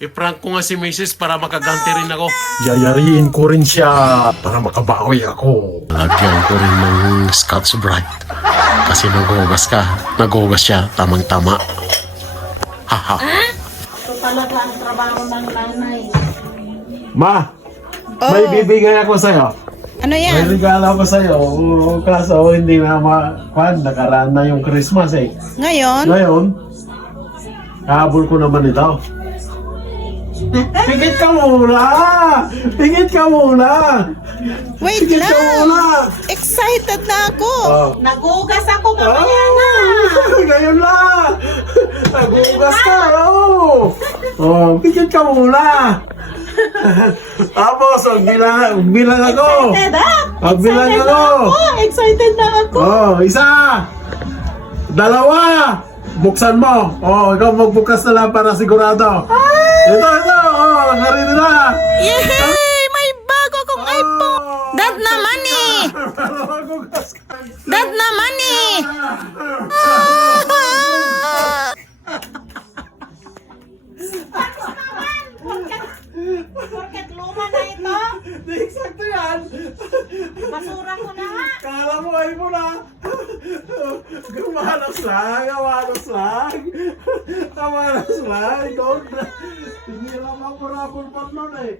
I-prank ko nga si Mrs. para makaganti rin ako. Yayariin ko rin siya para makabawi ako. Lagyan ko rin ng Scotch Brite. Kasi naghugas ka. Naghugas siya. Tamang-tama. Haha. Ito talaga ang trabaho ng nanay. Ma! May bibigay ako sa'yo. Ano May yan? regalo ako sa'yo. Kaso hindi na nakaraan na yung Christmas eh. Ngayon? Ngayon, habol ko naman ito. Pigit ka muna! Pigit ka muna! Wait Pigit ka lang! muna! Excited na ako! Oh. Nagugas ako mamaya na. Ngayon na! Nagugas ka! Oh, pigit ka muna! Tapos, bilang ako! Excited ah! Magbilang Excited ako! na ako! Excited na ako! Oh, isa! Dalawa! Buksan mo! Oh, ikaw magbukas na lang para sigurado! Ito! Oh, narito na! Yay! May bago akong iPhone! Dad naman eh! Dad naman eh! Porket luma na ito, Di eksakto yan! basura ko na nga. Kala mo ay mo na! Kamanos lang! Kamanos lang! Kamanos lang! Don't! Hindi lang ako rapol pa nun eh!